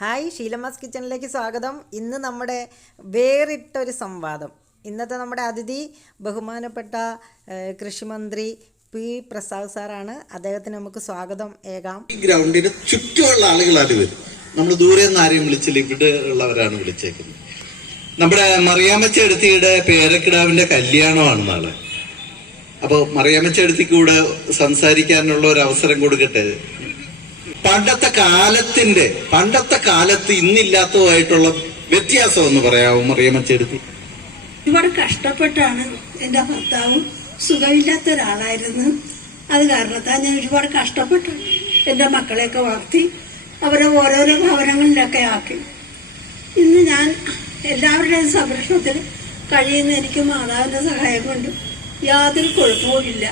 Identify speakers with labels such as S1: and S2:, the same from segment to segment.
S1: Hi ഷീലമാസ് കിച്ചണിലേക്ക് സ്വാഗതം. ഇന്ന് നമ്മുടെ വേറിട്ടൊരു സംവാദം. ഇന്നത്തെ നമ്മുടെ അതിഥി ബഹുമാനപ്പെട്ട കൃഷിമന്ത്രി പി പ്രസാദ് സാറാണ്. അദ്ദേഹത്തിന് നമുക്ക് സ്വാഗതം ഏകാം.
S2: ഗ്രൗണ്ടിന് ചുറ്റുമുള്ള ആളുകളാണ് ഇവർ നമ്മൾ ദൂരെ നിന്ന് ആരെയും വിളിച്ചില്ല ഇവിടെ ഉള്ളവരാണ് വിളിച്ചേക്കുന്നത്. നമ്മുടെ മറിയാമ്മച്ചെടുത്തിയുടെ പേരക്കിടാവിന്റെ കല്യാണമാണ് നാളെ. അപ്പൊ മറിയാമ്മച്ചെടുത്തിക്ക് കൂടെ സംസാരിക്കാനുള്ള ഒരു അവസരം കൊടുക്കട്ടെ? പണ്ടത്തെ കാലത്തിന്റെ പണ്ടത്തെ കാലത്ത് ഇന്നില്ലാത്തതായിട്ടുള്ള വ്യത്യാസം എന്ന് പറയാമോ മറിയാമ്മച്ചെടുത്തി
S3: ഒരുപാട് കഷ്ടപ്പെട്ടാണ് എന്റെ ഭർത്താവും സുഖമില്ലാത്ത ഒരാളായിരുന്നു അത് കാരണത്താൽ ഞാൻ ഒരുപാട് കഷ്ടപ്പെട്ടു എന്റെ മക്കളെയൊക്കെ വളർത്തി അവരെ ഓരോരോ ഭവനങ്ങളിലൊക്കെ ആക്കി. ഇന്ന് ഞാൻ എല്ലാവരുടെയും സംരക്ഷണത്തിൽ കഴിയുന്ന എനിക്ക് മാതാവിന്റെ സഹായം കൊണ്ട് യാതൊരു കുഴപ്പവുമില്ല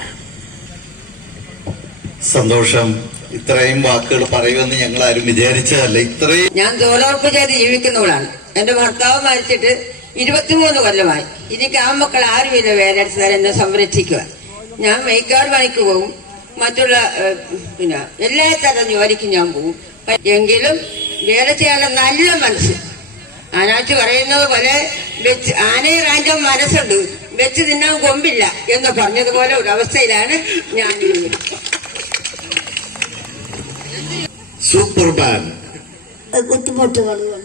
S2: സന്തോഷം. ഇത്രയും വാക്കുകൾ പറയുമെന്ന് ഞങ്ങൾ ആരും വിചാരിച്ചതല്ല. ഇത്രയും
S4: ഞാൻ തൊഴിലുറപ്പ് ചെയ്ത് ജീവിക്കുന്നവളാണ്. എന്റെ ഭർത്താവ് മരിച്ചിട്ട് ഇരുപത്തിമൂന്ന് കൊല്ലമായി. എനിക്ക് ആ മക്കൾ ആരുമില്ല വേലടിച്ചാൽ എന്നെ സംരക്ഷിക്കുക. ഞാൻ മേക്കാട് പണിക്ക് പോകും മറ്റുള്ള പിന്നെ എല്ലാ തരം ജോലിക്കും ഞാൻ പോകും എങ്കിലും വേല ചെയ്യാനുള്ള നല്ല മനസ്സ്. ആനാച്ച് പറയുന്നത് പോലെ വെച്ച് ആനയെ റാഞ്ചാൻ മനസ്സുണ്ട്. വെച്ച് തിന്നാൻ കൊമ്പില്ല എന്ന് പറഞ്ഞതുപോലെ ഒരു അവസ്ഥയിലാണ് ഞാൻ ജീവിക്കുന്നത്.
S2: സൂപ്പർ ബാൻ
S3: ബുദ്ധിമുട്ടുകളൊന്നും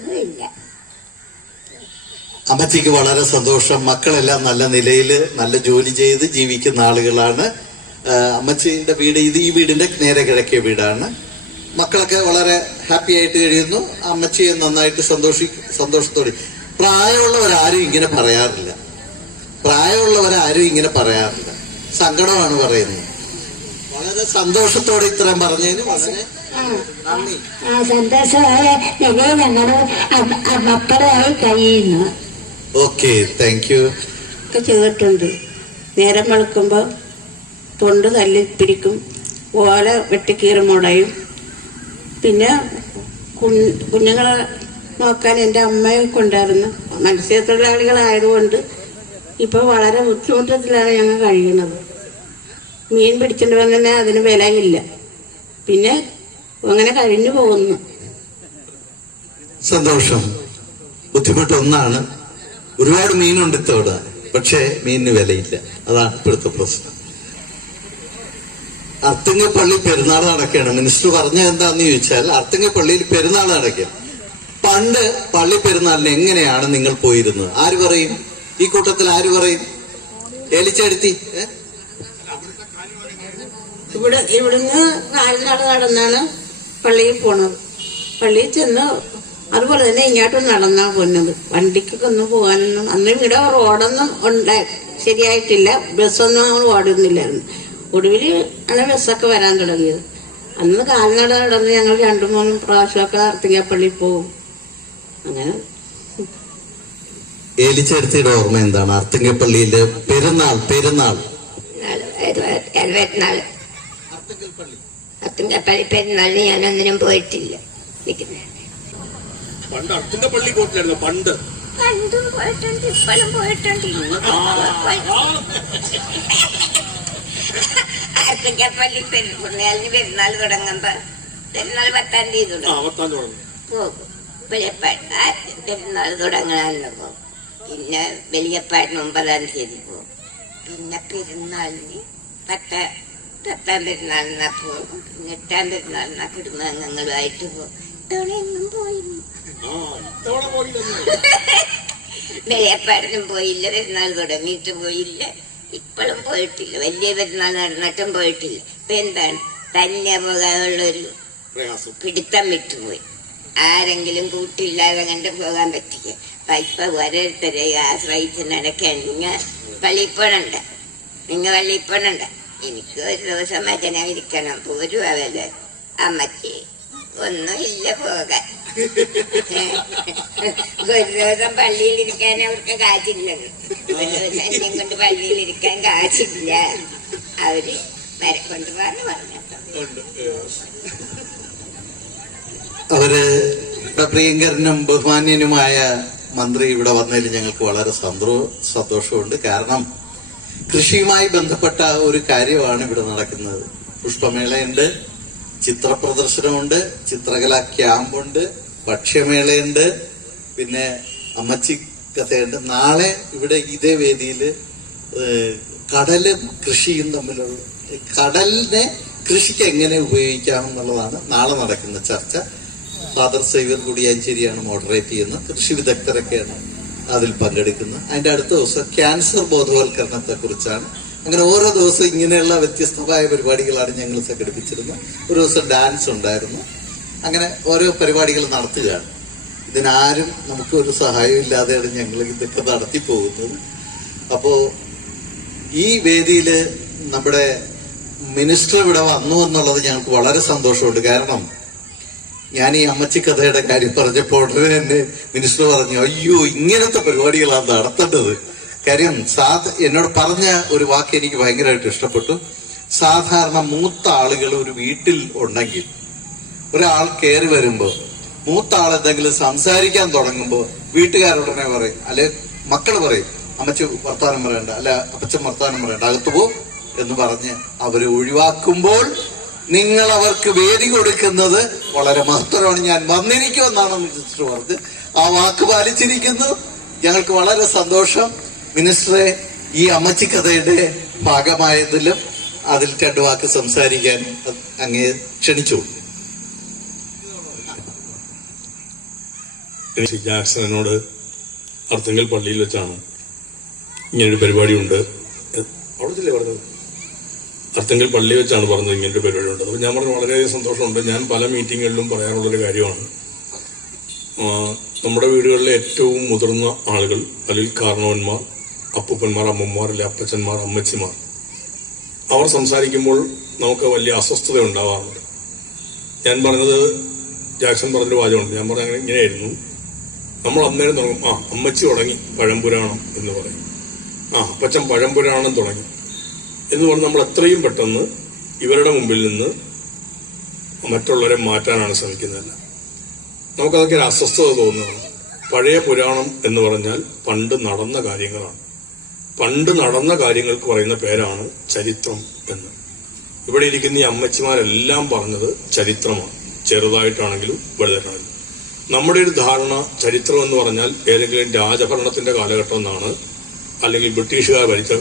S2: അമ്മച്ചിക്ക് വളരെ സന്തോഷം. മക്കളെല്ലാം നല്ല നിലയിൽ നല്ല ജോലി ചെയ്ത് ജീവിക്കുന്ന ആളുകളാണ്. അമ്മച്ചിയുടെ വീട് ഇത് ഈ വീടിന്റെ നേരെ കിഴക്കിയ വീടാണ്. മക്കളൊക്കെ വളരെ ഹാപ്പി ആയിട്ട് കഴിയുന്നു. അമ്മച്ചിയെ നന്നായിട്ട് സന്തോഷി സന്തോഷത്തോടെ. പ്രായമുള്ളവരാരും ഇങ്ങനെ പറയാറില്ല. പ്രായമുള്ളവരാരും ഇങ്ങനെ പറയാറില്ല. സങ്കടമാണ് പറയുന്നത്. സന്തോഷത്തോടെ ഇത്രയും പറഞ്ഞതിന് വളരെ
S5: സന്തോഷമായ മക്കളായി കഴിയുന്നു.
S2: ഓക്കെ താങ്ക് യു
S3: ഒക്കെ ചെയ്തിട്ടുണ്ട്. നേരം വെളുക്കുമ്പോൾ തൊണ്ട് തല്ലി പിടിക്കും. ഓല വെട്ടിക്കീറി മുടയും. പിന്നെ കുഞ്ഞ് കുഞ്ഞുങ്ങളെ നോക്കാൻ എന്റെ അമ്മയെ കൊണ്ടായിരുന്നു മത്സ്യത്തൊഴിലാളികളായതുകൊണ്ട് ഇപ്പോൾ വളരെ ബുദ്ധിമുട്ടത്തിലാണ് ഞങ്ങൾ കഴിയുന്നത്. മീൻ പിടിച്ചിട്ട് വന്നാൽ അതിന് വിലയില്ല പിന്നെ അങ്ങനെ കഴിഞ്ഞു പോകുന്നു.
S2: സന്തോഷം. ബുദ്ധിമുട്ട് ഒന്നാണ്. ഒരുപാട് മീനുണ്ട് ഇത്തവിടെ പക്ഷേ മീനിന് വിലയില്ല. അതാണ് ഇപ്പോഴത്തെ പ്രശ്നം. അർത്തിങ്ങപ്പള്ളി പെരുന്നാൾ നടക്കുകയാണ്. മിനിസ്റ്റർ പറഞ്ഞത് എന്താന്ന് ചോദിച്ചാൽ അർത്തിങ്ങപ്പള്ളിയിൽ പെരുന്നാൾ നടക്കുക. പണ്ട് പള്ളി പെരുന്നാളിന് എങ്ങനെയാണ് നിങ്ങൾ പോയിരുന്നത്? ആര് പറയും? ഈ കൂട്ടത്തിൽ ആര് പറയും? എലിച്ചെടുത്തി ഏ?
S3: ഇവിടെ ഇവിടുന്ന് നാലിനാട് നടന്നാണ് പള്ളിയിൽ പോണത് പള്ളിയിൽ ചെന്ന് അതുപോലെ തന്നെ ഇങ്ങോട്ടും നടന്നാണ് പോന്നത് വണ്ടിക്കൊക്കെ ഒന്നും പോകാനൊന്നും അന്ന് ഇവിടെ റോഡൊന്നും ഉണ്ട് ശരിയായിട്ടില്ല ബസ്സൊന്നും നമ്മൾ ഓടുന്നില്ലായിരുന്നു ഒടുവിൽ ആണ് ബസ്സൊക്കെ വരാൻ തുടങ്ങിയത് അന്ന് കാൽനട നടന്ന് ഞങ്ങൾ രണ്ടു മൂന്നും പ്രാവശ്യമൊക്കെ പള്ളിയിൽ പോകും അങ്ങനെ
S2: എലിച്ചെടുത്തിയുടെ ഓർമ്മ എന്താണ് അർത്തിങ്ങപ്പള്ളിയിലെ പെരുന്നാൾ പെരുന്നാൾ
S5: എഴുപത്തിനാല് അത്തുങ്കപ്പള്ളി പെരുന്നാളിന് ഞാൻ ഒന്നിനും പോയിട്ടില്ല
S6: പണ്ട് അർത്തിന്റെ പള്ളി പോയിട്ടില്ലായിരുന്നു? പണ്ട്.
S5: പണ്ടും പോയിട്ടുണ്ട് ഇപ്പോഴും പോയിട്ടുണ്ട്. അത്തുങ്കപ്പള്ളി പെരുന്നാളിന് പെരുന്നാൾ തുടങ്ങുമ്പോ പെരുന്നാൾ പത്താം തീയതി തുടങ്ങും. പോകും. പെരുന്നാൾ തുടങ്ങാനല്ലോ പോകും. പിന്നെ വെളിയപ്പാടിന് ഒമ്പതാം തീയതി പോകും. പിന്നെ പെരുന്നാളിന് പത്ത പത്താം പെരുന്നാളിനാ പോകും ഞെട്ടാൻ പെരുന്നാളിനാ കുടുംബാംഗങ്ങളുമായിട്ട് പോകും
S6: ഇത്തവണയൊന്നും പോയില്ലെന്ന്.
S5: വെളിയപ്പാടിനും പോയില്ല പെരുന്നാൾ തുടങ്ങിയിട്ട് പോയില്ല. ഇപ്പോഴും പോയിട്ടില്ല. വലിയ പെരുന്നാൾ നടന്നിട്ടും പോയിട്ടില്ല. ഇപ്പൊ എന്താണ്? തന്നെ പോകാനുള്ളൊരു
S6: ഒരു
S5: പിടുത്തം വിട്ടുപോയി. ആരെങ്കിലും കൂട്ടില്ലാതെ കണ്ട് പോകാൻ പറ്റില്ല. അപ്പൊ ഇപ്പൊ ഓരോരുത്തരെ ആശ്രയിച്ച് നടക്കാൻ നിങ്ങൾ പള്ളിപ്പോഴുണ്ട് നിങ്ങൾ പള്ളിപ്പോണുണ്ട് എനിക്ക് ഒരു ദിവസം വചനം ഇരിക്കണം പോരുവല്ലേ അമ്മച്ചി ഒന്നുമില്ല പോകാൻ. ഒരു ദിവസം പള്ളിയിൽ ഇരിക്കാൻ അവർക്ക് കാച്ചില്ല ഒരു ദിവസം എന്നെ കൊണ്ട് പള്ളിയിൽ ഇരിക്കാൻ കാശില്ല. അവർ വരെ കൊണ്ടുപോകാന്ന്
S2: പറഞ്ഞു അവർ പ്രിയങ്കരനും ബഹുമാന്യനുമായ മന്ത്രി ഇവിടെ വന്നതിൽ ഞങ്ങൾക്ക് വളരെ സന്തോഷം സന്തോഷമുണ്ട്. കാരണം കൃഷിയുമായി ബന്ധപ്പെട്ട ഒരു കാര്യമാണ് ഇവിടെ നടക്കുന്നത്. പുഷ്പമേളയുണ്ട് ചിത്ര പ്രദർശനമുണ്ട് ചിത്രകലാ ക്യാമ്പുണ്ട് ഭക്ഷ്യമേളയുണ്ട് പിന്നെ അമ്മച്ചി കഥയുണ്ട്. നാളെ ഇവിടെ ഇതേ വേദിയിൽ കടലും കൃഷിയും തമ്മിലുള്ള കടലിനെ കൃഷിക്ക് എങ്ങനെ ഉപയോഗിക്കാം എന്നുള്ളതാണ് നാളെ നടക്കുന്ന ചർച്ച. ഫാദർ സേവ്യർ കുടിയാഞ്ചേരിയാണ് മോഡറേറ്റ് ചെയ്യുന്നത്. കൃഷി വിദഗ്ധരൊക്കെയാണ് അതിൽ പങ്കെടുക്കുന്നു. അതിന്റെ അടുത്ത ദിവസം ക്യാൻസർ ബോധവൽക്കരണത്തെ കുറിച്ചാണ് അങ്ങനെ ഓരോ ദിവസവും ഇങ്ങനെയുള്ള വ്യത്യസ്തമായ പരിപാടികളാണ് ഞങ്ങൾ സംഘടിപ്പിച്ചിരുന്നത്. ഒരു ദിവസം ഡാൻസ് ഉണ്ടായിരുന്നു. അങ്ങനെ ഓരോ പരിപാടികൾ നടത്തുകയാണ്. ഇതിനാരും നമുക്ക് ഒരു സഹായം ഇല്ലാതെയാണ് ഞങ്ങൾ ഇതൊക്കെ നടത്തി പോകുന്നത് അപ്പോൾ ഈ വേദിയിൽ നമ്മുടെ മിനിസ്റ്റർ ഇവിടെ വന്നു എന്നുള്ളത് ഞങ്ങൾക്ക് വളരെ സന്തോഷമുണ്ട്. കാരണം ഞാൻ ഈ അമ്മച്ചി കഥയുടെ കാര്യം പറഞ്ഞപ്പോൾ ഉടനെ തന്നെ മിനിസ്റ്റർ പറഞ്ഞു അയ്യോ ഇങ്ങനത്തെ പരിപാടികളാണ് നടത്തേണ്ടത്. കാര്യം സാധ എന്നോട് പറഞ്ഞ ഒരു വാക്ക് എനിക്ക് ഭയങ്കരമായിട്ട് ഇഷ്ടപ്പെട്ടു. സാധാരണ മൂത്ത ആളുകൾ ഒരു വീട്ടിൽ ഉണ്ടെങ്കിൽ ഒരാൾ കയറി വരുമ്പോ മൂത്ത ആൾ എന്തെങ്കിലും സംസാരിക്കാൻ തുടങ്ങുമ്പോ വീട്ടുകാരുടനെ പറയും അല്ലെ മക്കൾ പറയും അമ്മച്ചി വർത്താനം പറയണ്ട അല്ല അപ്പച്ചൻ വർത്താനം പറയണ്ട അകത്തു പോ എന്ന് പറഞ്ഞ് അവരെ ഒഴിവാക്കുമ്പോൾ നിങ്ങൾ അവർക്ക് വേദി കൊടുക്കുന്നത് വളരെ മഹത്തരമാണ്. ഞാൻ വന്നിരിക്കുമെന്നാണ് മിനിസ്റ്റർ പറഞ്ഞത്. ആ വാക്ക് പാലിച്ചിരിക്കുന്നു. ഞങ്ങൾക്ക് വളരെ സന്തോഷം. മിനിസ്റ്ററെ ഈ അമ്മച്ചി കഥയുടെ ഭാഗമായതിലും അതിൽ രണ്ട് വാക്ക് സംസാരിക്കാൻ അങ്ങേ ക്ഷണിച്ചു.
S6: ജാക്സനോട് ജാക്സൺ എന്നോട് അർത്തുങ്കൽ പള്ളിയിൽ വെച്ചാണ് ഇങ്ങനൊരു പരിപാടിയുണ്ട്. എ- അവിടെ ചെല്ലേ പറഞ്ഞത്? അർത്തുങ്കൽ പള്ളി വെച്ചാണ് പറഞ്ഞത് ഇങ്ങനൊരു പരിപാടി ഉണ്ട് അപ്പോൾ ഞാൻ പറഞ്ഞു വളരെയധികം സന്തോഷമുണ്ട്. ഞാൻ പല മീറ്റിങ്ങുകളിലും പറയാനുള്ളൊരു കാര്യമാണ്. നമ്മുടെ വീടുകളിലെ ഏറ്റവും മുതിർന്ന ആളുകൾ അല്ലെങ്കിൽ കാരണവന്മാർ അപ്പൂപ്പന്മാർ അമ്മമാർ അല്ലെ അപ്പച്ചന്മാർ അമ്മച്ചിമാർ അവർ സംസാരിക്കുമ്പോൾ നമുക്ക് വലിയ അസ്വസ്ഥത ഉണ്ടാവാറുണ്ട്. ഞാൻ പറഞ്ഞത് ജാക്സൺ പറഞ്ഞൊരു വാചകമുണ്ട്. ഞാൻ പറഞ്ഞ ഇങ്ങനെയായിരുന്നു. നമ്മൾ അന്നേരം തുടങ്ങും ആ അമ്മച്ചി തുടങ്ങി പഴംപുരാണം എന്ന് പറയും. ആ അപ്പച്ചൻ പഴംപുരാണം തുടങ്ങി. എന്ന് പറഞ്ഞ് നമ്മൾ എത്രയും പെട്ടെന്ന് ഇവരുടെ മുമ്പിൽ നിന്ന് മറ്റുള്ളവരെ മാറ്റാനാണ് ശ്രമിക്കുന്നതല്ല നമുക്കതൊക്കെ ഒരു അസ്വസ്ഥത തോന്നുകയാണ്. പഴയ പുരാണം എന്ന് പറഞ്ഞാൽ പണ്ട് നടന്ന കാര്യങ്ങളാണ്. പണ്ട് നടന്ന കാര്യങ്ങൾക്ക് പറയുന്ന പേരാണ് ചരിത്രം എന്ന്. ഇവിടെ ഇരിക്കുന്ന ഈ അമ്മച്ചിമാരെല്ലാം പറഞ്ഞത് ചരിത്രമാണ്. ചെറുതായിട്ടാണെങ്കിലും വലുതായിട്ടാണെങ്കിലും. നമ്മുടെ ഒരു ധാരണ ചരിത്രം എന്ന് പറഞ്ഞാൽ ഏതെങ്കിലും രാജഭരണത്തിന്റെ കാലഘട്ടം എന്നാണ് അല്ലെങ്കിൽ ബ്രിട്ടീഷുകാർ ഭരിച്ച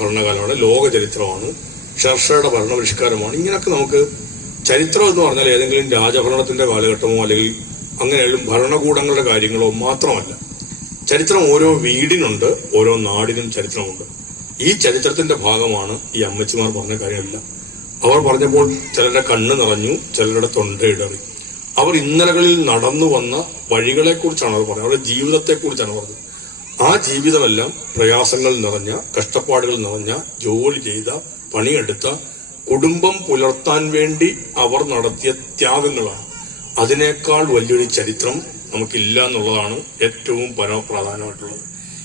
S6: ഭരണകാലമാണ് ലോക ചരിത്രമാണ് ഷർഷയുടെ ഭരണപരിഷ്കാരമാണ്. ഇങ്ങനെയൊക്കെ നമുക്ക് ചരിത്രം എന്ന് പറഞ്ഞാൽ ഏതെങ്കിലും രാജഭരണത്തിന്റെ കാലഘട്ടമോ അല്ലെങ്കിൽ അങ്ങനെയുള്ള ഭരണകൂടങ്ങളുടെ കാര്യങ്ങളോ മാത്രമല്ല. ചരിത്രം ഓരോ വീടിനുണ്ട് ഓരോ നാടിനും ചരിത്രമുണ്ട്. ഈ ചരിത്രത്തിന്റെ ഭാഗമാണ് ഈ അമ്മച്ചിമാർ പറഞ്ഞ കാര്യമെല്ലാം. അവർ പറഞ്ഞപ്പോൾ ചിലരുടെ കണ്ണ് നിറഞ്ഞു ചിലരുടെ ഇടറി. അവർ ഇന്നലകളിൽ നടന്നു വന്ന വഴികളെക്കുറിച്ചാണ് അവർ പറഞ്ഞത്. അവരുടെ ജീവിതത്തെക്കുറിച്ചാണ് പറഞ്ഞത്. ആ ജീവിതമെല്ലാം പ്രയാസങ്ങൾ നിറഞ്ഞ കഷ്ടപ്പാടുകൾ നിറഞ്ഞ ജോലി ചെയ്ത പണിയെടുത്ത കുടുംബം പുലർത്താൻ വേണ്ടി അവർ നടത്തിയ ത്യാഗങ്ങളാണ്. അതിനേക്കാൾ വലിയൊരു ചരിത്രം നമുക്കില്ല എന്നുള്ളതാണ് ഏറ്റവും പരമപ്രധാനമായിട്ടുള്ളത്.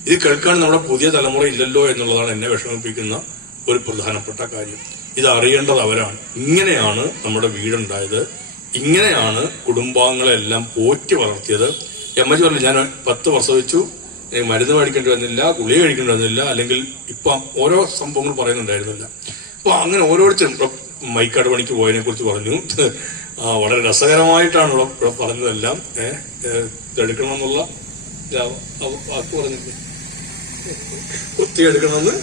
S6: ഇത് കേൾക്കാൻ നമ്മുടെ പുതിയ തലമുറ ഇല്ലല്ലോ എന്നുള്ളതാണ് എന്നെ വിഷമിപ്പിക്കുന്ന ഒരു പ്രധാനപ്പെട്ട കാര്യം. ഇത് അറിയേണ്ടത് അവരാണ്. ഇങ്ങനെയാണ് നമ്മുടെ വീടുണ്ടായത്. ഇങ്ങനെയാണ് കുടുംബാംഗങ്ങളെല്ലാം പോറ്റി വളർത്തിയത്. എം എച്ച് പറഞ്ഞു ഞാൻ പത്ത് പ്രസവിച്ചു മരുന്ന് മേടിക്കേണ്ടി വന്നില്ല ഗുളിക കഴിക്കേണ്ടി വന്നില്ല അല്ലെങ്കിൽ ഇപ്പൊ ഓരോ സംഭവങ്ങൾ പറയുന്നുണ്ടായിരുന്നില്ല. അപ്പൊ അങ്ങനെ ഓരോരുത്തരും മൈക്കാട് പണിക്ക് പോയതിനെ കുറിച്ച് പറഞ്ഞു വളരെ രസകരമായിട്ടാണ് ഇവിടെ പറഞ്ഞതെല്ലാം. ആ വാക്ക് പറഞ്ഞില്ല? കുത്തിയെടുക്കണമെന്ന്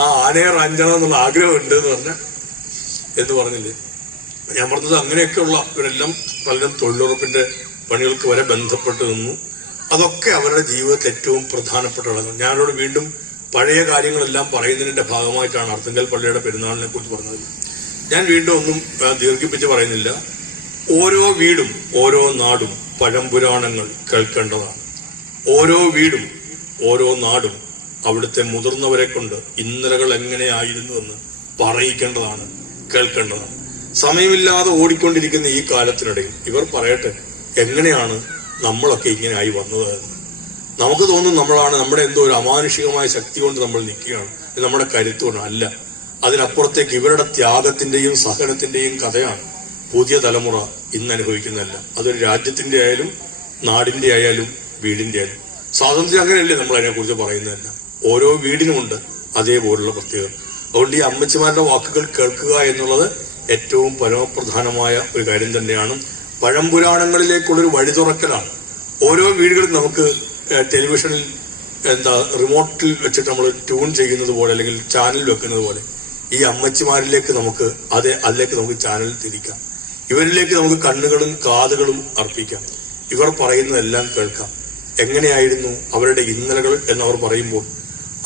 S6: ആ ആനയെ റാഞ്ചണം എന്നുള്ള ആഗ്രഹമുണ്ട് എന്ന് പറഞ്ഞ എന്ന് പറഞ്ഞില്ലേ? ഞാൻ പറഞ്ഞത് അങ്ങനെയൊക്കെയുള്ള ഇവരെല്ലാം പലരും തൊഴിലുറപ്പിന്റെ പണികൾക്ക് വരെ ബന്ധപ്പെട്ട് നിന്നു. അതൊക്കെ അവരുടെ ജീവിതത്തിൽ ഏറ്റവും പ്രധാനപ്പെട്ട ഘടകം. ഞാനോട് വീണ്ടും പഴയ കാര്യങ്ങളെല്ലാം പറയുന്നതിന്റെ ഭാഗമായിട്ടാണ് അർത്തുങ്കൽ പള്ളിയുടെ പെരുന്നാളിനെ കുറിച്ച് പറഞ്ഞത്. ഞാൻ വീണ്ടും ഒന്നും ദീർഘിപ്പിച്ച് പറയുന്നില്ല. ഓരോ വീടും ഓരോ നാടും പഴംപുരാണങ്ങൾ കേൾക്കേണ്ടതാണ്. ഓരോ വീടും ഓരോ നാടും അവിടുത്തെ മുതിർന്നവരെ കൊണ്ട് ഇന്നലകൾ എങ്ങനെയായിരുന്നു എന്ന് പറയിക്കേണ്ടതാണ് കേൾക്കേണ്ടതാണ്. സമയമില്ലാതെ ഓടിക്കൊണ്ടിരിക്കുന്ന ഈ കാലത്തിനിടയിൽ ഇവർ പറയട്ടെ എങ്ങനെയാണ് നമ്മളൊക്കെ ഇങ്ങനെ ആയി വന്നത് എന്ന്. നമുക്ക് തോന്നും നമ്മളാണ് നമ്മുടെ എന്തോ ഒരു അമാനുഷികമായ ശക്തി കൊണ്ട് നമ്മൾ നിൽക്കുകയാണ്. നമ്മുടെ കരുത്തുകൊണ്ട് അല്ല. അതിനപ്പുറത്തേക്ക് ഇവരുടെ ത്യാഗത്തിന്റെയും സഹനത്തിന്റെയും കഥയാണ് പുതിയ തലമുറ ഇന്ന് അനുഭവിക്കുന്നതല്ല. അതൊരു രാജ്യത്തിന്റെ ആയാലും നാടിന്റെ ആയാലും വീടിന്റെ ആയാലും. സ്വാതന്ത്ര്യം അങ്ങനെയല്ലേ നമ്മൾ അതിനെക്കുറിച്ച് പറയുന്നതല്ല. ഓരോ വീടിനും ഉണ്ട് അതേപോലുള്ള പ്രത്യേകത. അതുകൊണ്ട് ഈ അമ്മച്ചിമാരുടെ വാക്കുകൾ കേൾക്കുക എന്നുള്ളത് ഏറ്റവും പരമപ്രധാനമായ ഒരു കാര്യം തന്നെയാണ്. പഴംപുരാണങ്ങളിലേക്കുള്ളൊരു വഴി തുറക്കലാണ്. ഓരോ വീടുകളും നമുക്ക് ടെലിവിഷനിൽ എന്താ റിമോട്ടിൽ വെച്ചിട്ട് നമ്മൾ ട്യൂൺ ചെയ്യുന്നത് പോലെ അല്ലെങ്കിൽ ചാനൽ വെക്കുന്നത് പോലെ ഈ അമ്മച്ചിമാരിലേക്ക് നമുക്ക് അതേ അതിലേക്ക് നമുക്ക് ചാനൽ തിരിക്കാം. ഇവരിലേക്ക് നമുക്ക് കണ്ണുകളും കാതുകളും അർപ്പിക്കാം. ഇവർ പറയുന്നതെല്ലാം കേൾക്കാം. എങ്ങനെയായിരുന്നു അവരുടെ ഇന്നലകൾ എന്നവർ പറയുമ്പോൾ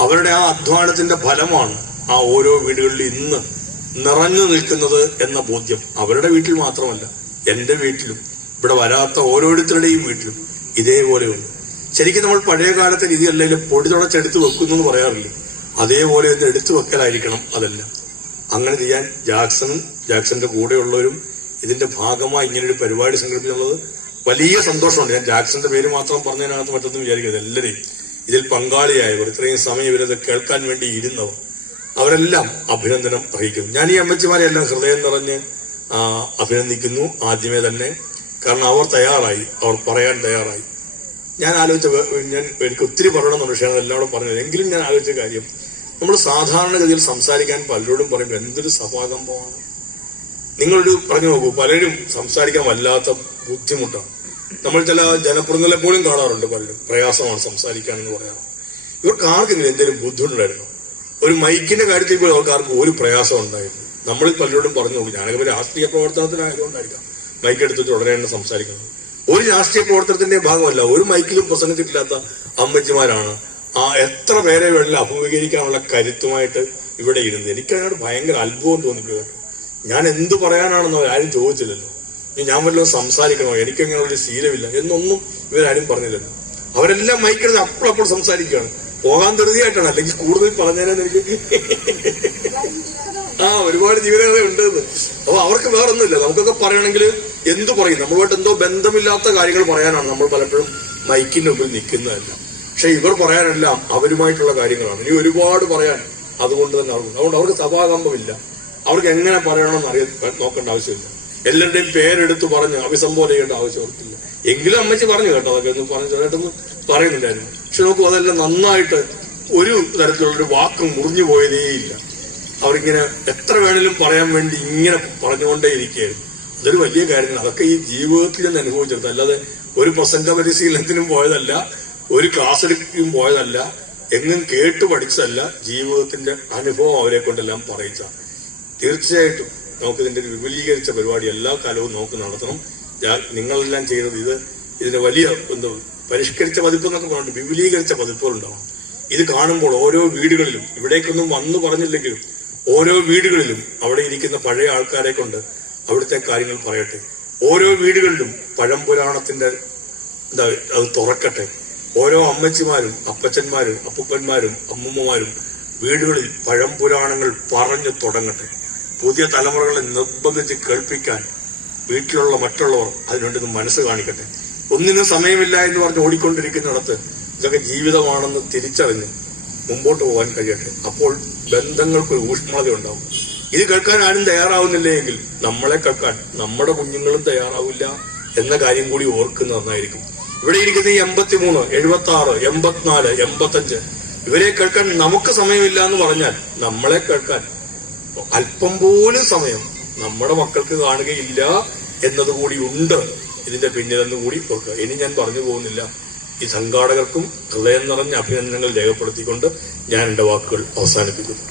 S6: അവരുടെ ആ അധ്വാനത്തിന്റെ ഫലമാണ് ആ ഓരോ വീടുകളിൽ ഇന്ന് നിറഞ്ഞു നിൽക്കുന്നത് എന്ന ബോധ്യം അവരുടെ വീട്ടിൽ മാത്രമല്ല. എന്റെ വീട്ടിലും ഇവിടെ വരാത്ത ഓരോരുത്തരുടെയും വീട്ടിലും ഇതേപോലെയുണ്ട് ശരിക്കും നമ്മൾ പഴയ കാലത്തെ രീതി അല്ലെങ്കിലും പൊടി തുടച്ചെടുത്ത് വെക്കുന്നു എന്ന് പറയാറില്ലേ. അതേപോലെ ഒന്ന് എടുത്തു വെക്കലായിരിക്കണം അതെല്ലാം. അങ്ങനെ ചെയ്യാൻ ജാക്സണും ജാക്സന്റെ കൂടെയുള്ളവരും ഇതിന്റെ ഭാഗമായി ഇങ്ങനെ ഒരു പരിപാടി സംഘടിപ്പിച്ചുള്ളത് വലിയ സന്തോഷമുണ്ട് ഞാൻ ജാക്സന്റെ പേര് മാത്രം പറഞ്ഞതിനകത്ത് മറ്റൊന്നും വിചാരിക്കരുത്. എല്ലാവരെയും ഇതിൽ പങ്കാളിയായവർ ഇത്രയും സമയം ഇവരത് കേൾക്കാൻ വേണ്ടി ഇരുന്നവർ അവരെല്ലാം അഭിനന്ദനം അറിയിക്കുന്നു ഞാൻ ഈ അമ്മച്ചിമാരെ എല്ലാം ഹൃദയം നിറഞ്ഞ് അഭിനന്ദിക്കുന്നു. ആദ്യമേ തന്നെ. കാരണം അവർ തയ്യാറായി. അവർ പറയാൻ തയ്യാറായി. ഞാൻ ആലോചിച്ച ഞാൻ എനിക്ക് ഒത്തിരി പറയണമെന്നുണ്ട് പക്ഷേ എല്ലാവരും പറഞ്ഞു. എങ്കിലും ഞാൻ ആലോചിച്ച കാര്യം നമ്മൾ സാധാരണഗതിയിൽ സംസാരിക്കാൻ പലരോടും പറയുമ്പോൾ എന്തൊരു സഭാകമ്പമാണ്. നിങ്ങളൊരു പറഞ്ഞു നോക്കൂ പലരും സംസാരിക്കാൻ വല്ലാത്ത ബുദ്ധിമുട്ടാണ്. നമ്മൾ ചില ജനപ്രതിനിധികളെ പോലും കാണാറുണ്ട് പലരും. പ്രയാസമാണ് സംസാരിക്കാൻ എന്ന് പറയാറ് ഇവർക്ക് ആർക്കെങ്കിലും എന്തെങ്കിലും ബുദ്ധിമുട്ടുണ്ടായിരുന്നു? ഒരു മൈക്കിന്റെ കാര്യത്തിൽ പോലും അവർക്ക് ആർക്കും ഒരു പ്രയാസം ഉണ്ടായിരുന്നു നമ്മളിൽ പലരോടും പറഞ്ഞു നോക്കും ഞാനൊക്കെ രാഷ്ട്രീയ പ്രവർത്തനത്തിനായതുകൊണ്ടായിരിക്കാം മൈക്ക് എടുത്തിട്ട് ഉടനെ തന്നെ സംസാരിക്കുന്നത് ഒരു രാഷ്ട്രീയ പ്രവർത്തനത്തിന്റെ ഭാഗമല്ല ഒരു മൈക്കിലും പ്രസംഗിച്ചിട്ടില്ലാത്ത അമ്മച്ചിമാരാണ്. ആ എത്ര പേരെ വെള്ളം അഭിമുഖീകരിക്കാനുള്ള കരുത്തുമായിട്ട് ഇവിടെ ഇരുന്നത്. എനിക്ക് അതിനോട് ഭയങ്കര അത്ഭുതം തോന്നിപ്പോയി ഞാൻ എന്ത് പറയാനാണെന്ന് ആരും ചോദിച്ചില്ലല്ലോ. ഞാൻ വല്ലതും സംസാരിക്കണോ? എനിക്കങ്ങനെ ഒരു ശീലമില്ല എന്നൊന്നും ഇവരാരും പറഞ്ഞില്ലല്ലോ. അവരെല്ലാം മൈക്കെടുത്ത് അപ്പോഴപ്പോൾ സംസാരിക്കുകയാണ്. പോകാൻ ധൃതിയായിട്ടാണ് അല്ലെങ്കിൽ കൂടുതൽ പറഞ്ഞാലും എനിക്ക് ആ ഒരുപാട് ജീവിതകഥ ഉണ്ട്. അപ്പൊ അവർക്ക് വേറൊന്നുമില്ല. നമുക്കൊക്കെ പറയണമെങ്കിൽ എന്ത് പറയും? നമ്മളുമായിട്ട് എന്തോ ബന്ധമില്ലാത്ത കാര്യങ്ങൾ പറയാനാണ് നമ്മൾ പലപ്പോഴും മൈക്കിന്റെ മുമ്പിൽ നിൽക്കുന്നതല്ല. പക്ഷെ ഇവർ പറയാനെല്ലാം അവരുമായിട്ടുള്ള കാര്യങ്ങളാണ്. ഇനി ഒരുപാട് പറയാൻ അതുകൊണ്ട് തന്നെ അവർക്ക് അതുകൊണ്ട് അവർക്ക് സഭാകമ്പമില്ല. അവർക്ക് എങ്ങനെ പറയണമെന്ന് അറിയ നോക്കേണ്ട ആവശ്യമില്ല. എല്ലാവരുടെയും പേരെടുത്ത് പറഞ്ഞ് അഭിസംബോധന ചെയ്യേണ്ട ആവശ്യം അവർക്കില്ല. എങ്കിലും അമ്മച്ചി പറഞ്ഞു കേട്ടോ. അതൊക്കെ ഒന്ന് പറഞ്ഞു ചെറുതായിട്ടൊന്നും പറയുന്നുണ്ടായിരുന്നു പക്ഷെ നോക്കൂ അതെല്ലാം നന്നായിട്ട് ഒരു തരത്തിലുള്ളൊരു വാക്ക് മുറിഞ്ഞു പോയതേയില്ല അവരിങ്ങനെ എത്ര വേണേലും പറയാൻ വേണ്ടി ഇങ്ങനെ പറഞ്ഞുകൊണ്ടേ ഇരിക്കുകയായിരുന്നു അതൊരു വലിയ കാര്യമാണ്. അതൊക്കെ ഈ ജീവിതത്തിൽ നിന്ന് അനുഭവിച്ചെടുത്ത അല്ലാതെ ഒരു പ്രസംഗ പരിശീലനത്തിനും പോയതല്ല ഒരു ക്ലാസ് എടുക്കുകയും പോയതല്ല എങ്ങും കേട്ടു പഠിച്ചതല്ല ജീവിതത്തിന്റെ അനുഭവം അവരെ കൊണ്ടെല്ലാം പറയിച്ചാണ് തീർച്ചയായിട്ടും നമുക്ക് ഇതിന്റെ ഒരു വിപുലീകരിച്ച പരിപാടി എല്ലാ കാലവും നമുക്ക് നടത്തണം. നിങ്ങളെല്ലാം ചെയ്തത് ഇത്. ഇതിന്റെ വലിയ എന്തോ പരിഷ്കരിച്ച പതിപ്പ് എന്നൊക്കെ പറഞ്ഞു വിപുലീകരിച്ച പതിപ്പുകൾ ഉണ്ടാവണം ഇത് കാണുമ്പോൾ ഓരോ വീടുകളിലും ഇവിടേക്കൊന്നും വന്നു പറഞ്ഞില്ലെങ്കിലും ഓരോ വീടുകളിലും അവിടെ ഇരിക്കുന്ന പഴയ ആൾക്കാരെ കൊണ്ട് അവിടുത്തെ കാര്യങ്ങൾ പറയട്ടെ. ഓരോ വീടുകളിലും പഴംപുരാണത്തിന്റെ എന്താ അത് തുറക്കട്ടെ. ഓരോ അമ്മച്ചിമാരും അപ്പച്ചന്മാരും അപ്പൂപ്പന്മാരും അമ്മൂമ്മമാരും വീടുകളിൽ പഴംപുരാണങ്ങൾ പറഞ്ഞു തുടങ്ങട്ടെ. പുതിയ തലമുറകളെ നിർബന്ധിച്ച് കേൾപ്പിക്കാൻ വീട്ടിലുള്ള മറ്റുള്ളവർ അതിനുവേണ്ടി ഒന്ന് മനസ്സ് കാണിക്കട്ടെ. ഒന്നിനും സമയമില്ല എന്ന് പറഞ്ഞ് ഓടിക്കൊണ്ടിരിക്കുന്നിടത്ത് ഇതൊക്കെ ജീവിതമാണെന്ന് തിരിച്ചറിഞ്ഞ് മുമ്പോട്ട് പോകാൻ കഴിയട്ടെ. അപ്പോൾ ബന്ധങ്ങൾക്ക് ഒരു ഊഷ്മളത ഉണ്ടാവും. ഇത് കേൾക്കാൻ ആരും തയ്യാറാവുന്നില്ല എങ്കിൽ നമ്മളെ കേൾക്കാൻ നമ്മുടെ കുഞ്ഞുങ്ങളും തയ്യാറാവില്ല എന്ന കാര്യം കൂടി ഓർക്കുന്നത് നന്നായിരിക്കും. ഇവിടെ ഇരിക്കുന്ന ഈ എൺപത്തിമൂന്ന് എഴുപത്തി ആറ് എൺപത്തിനാല് എൺപത്തഞ്ച്. ഇവരെ കേൾക്കാൻ നമുക്ക് സമയമില്ല എന്ന് പറഞ്ഞാൽ നമ്മളെ കേൾക്കാൻ അല്പം പോലും സമയം നമ്മുടെ മക്കൾക്ക് കാണുകയില്ല എന്നതുകൂടി ഉണ്ട്. ഇതിന്റെ പിന്നിലെന്ന് കൂടി ഓർക്കുക ഇനി ഞാൻ പറഞ്ഞു പോകുന്നില്ല. ഈ സംഘാടകർക്കും ഹൃദയം നിറഞ്ഞ അഭിനന്ദനങ്ങൾ രേഖപ്പെടുത്തിക്കൊണ്ട് ഞാൻ എന്റെ വാക്കുകൾ അവസാനിപ്പിക്കുന്നു.